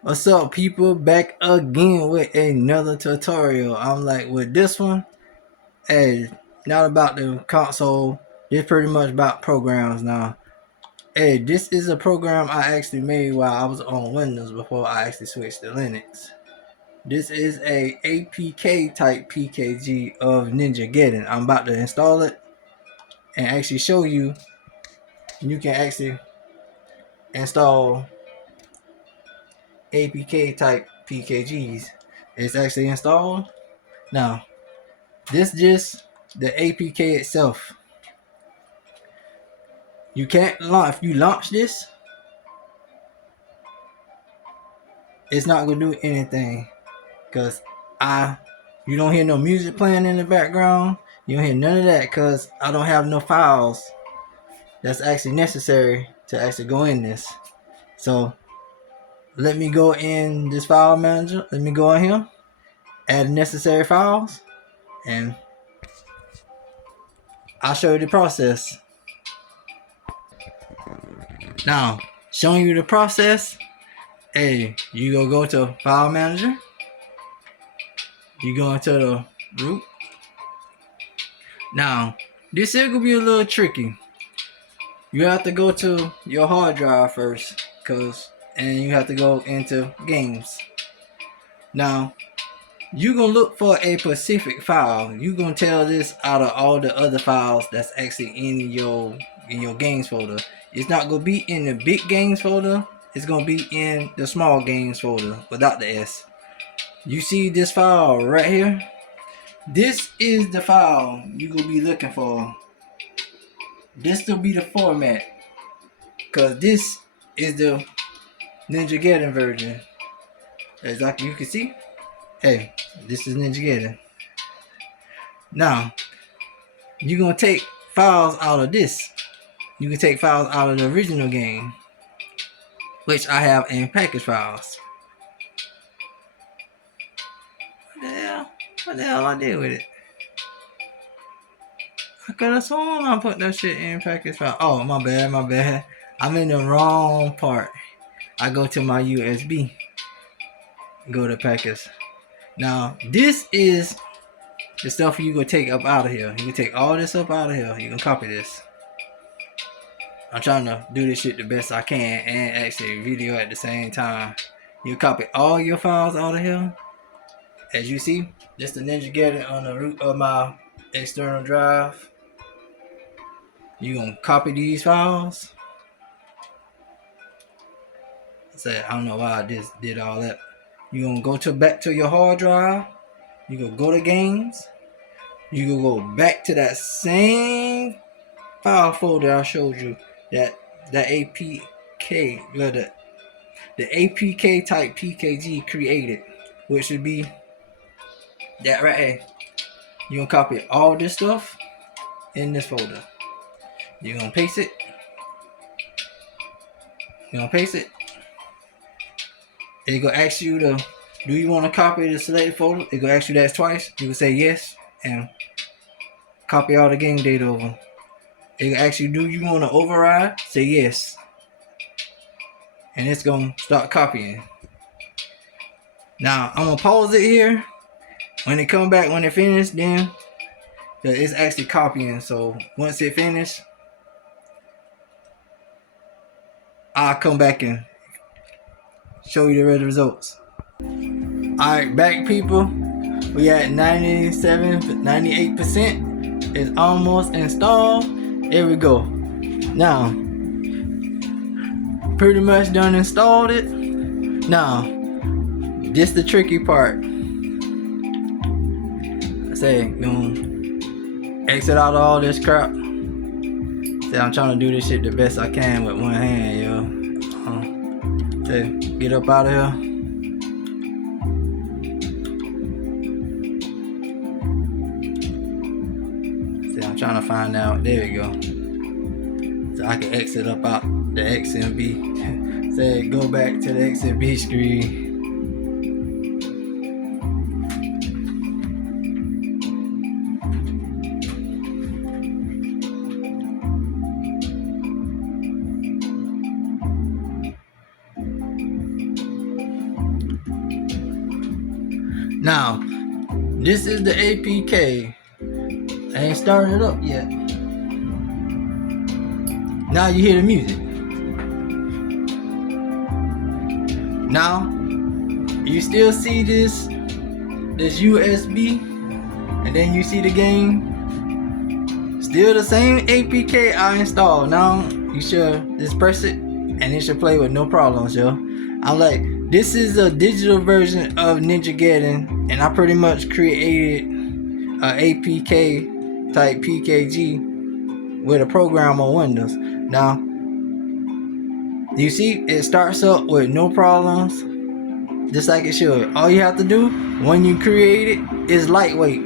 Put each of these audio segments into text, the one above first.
What's up, people? Back again with another tutorial. I'm like, with this one, hey, not about the console. This pretty much about programs now. Hey, this is a program I actually made while I was on Windows before I actually switched to Linux. This is a APK type PKG of Ninja Gaiden. I'm about to install it and actually show you. You can actually install APK type PKGs. It's actually installed now. This just the APK itself. You can't launch. If you launch this, it's not gonna do anything because you don't hear no music playing in the background. You don't hear none of that because I don't have no files that's actually necessary to actually go in this. So let me go in this file manager. Let me go in here, add necessary files, and I'll show you the process. Now, showing you the process, hey, you go to file manager. You go into the root. Now, this is gonna be a little tricky. You have to go to your hard drive first, and you have to go into games. Now, you're gonna look for a specific file. You're gonna tell this out of all the other files that's actually in your games folder. It's not gonna be in the big games folder. It's gonna be in the small games folder without the S. You see this file right here? This is the file you gonna be looking for. This will be the format, cause this is the Ninja Gaiden version. As like you can see, hey, this is Ninja Gaiden. Now, you're gonna take files out of this. You can take files out of the original game, which I have in package files. What the hell I did with it? I could have sworn I put that shit in package file. Oh, my bad. I'm in the wrong part. I go to my USB. Go to package. Now, this is the stuff you gonna take up out of here. You can take all this up out of here. You can copy this. I'm trying to do this shit the best I can and actually video at the same time. You copy all your files out of here. As you see, this the Ninja Gaiden on the root of my external drive. You gonna copy these files. I don't know why I just did all that. You gonna go back to your hard drive. You gonna go to games. You gonna go back to that same file folder I showed you. That APK, the APK type PKG created, which would be that right here. You gonna copy all this stuff in this folder. You're gonna paste it. It gonna ask you do you want to copy the selected folder? It gonna ask you that twice. You can say yes and copy all the game data over. It gonna ask you, do you want to override? Say yes. And it's gonna start copying. Now I'm gonna pause it here. When it come back, when it finished, then it's actually copying. So once it finished, I'll come back and show you the red results. Alright, back people. We at 98%. It's almost installed. Here we go. Now, pretty much done installed it. Now, this the tricky part. Gonna exit out all this crap. I'm trying to do this shit the best I can with one hand, yo. Get up out of here. I'm trying to find out. There we go. So I can exit up out the XMB. Go back to the XMB screen. Now, this is the APK. I ain't started it up yet. Now you hear the music. Now, you still see this USB, and then you see the game. Still the same APK I installed. Now you should just press it and it should play with no problems, yo. I'm like, this is a digital version of Ninja Gaiden, and I pretty much created a APK type pkg with a program on Windows. Now you see it starts up with no problems, just like it should. All you have to do when you create it is lightweight.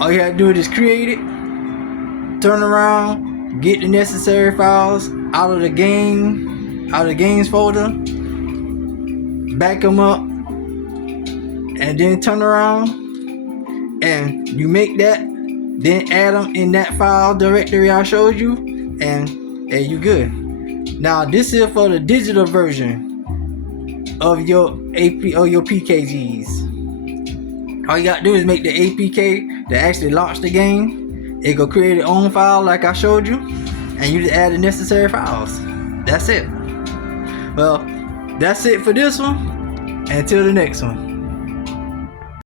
All you have to do is create it, turn around, get the necessary files out of the games folder, back them up, and then turn around and you make that, then add them in that file directory I showed you, and you good. Now this is for the digital version of your pkgs. All you gotta do is make the APK to actually launch the game. It go create its own file like I showed you, and you just add the necessary files. That's it. Well, that's it for this one. Until the next one.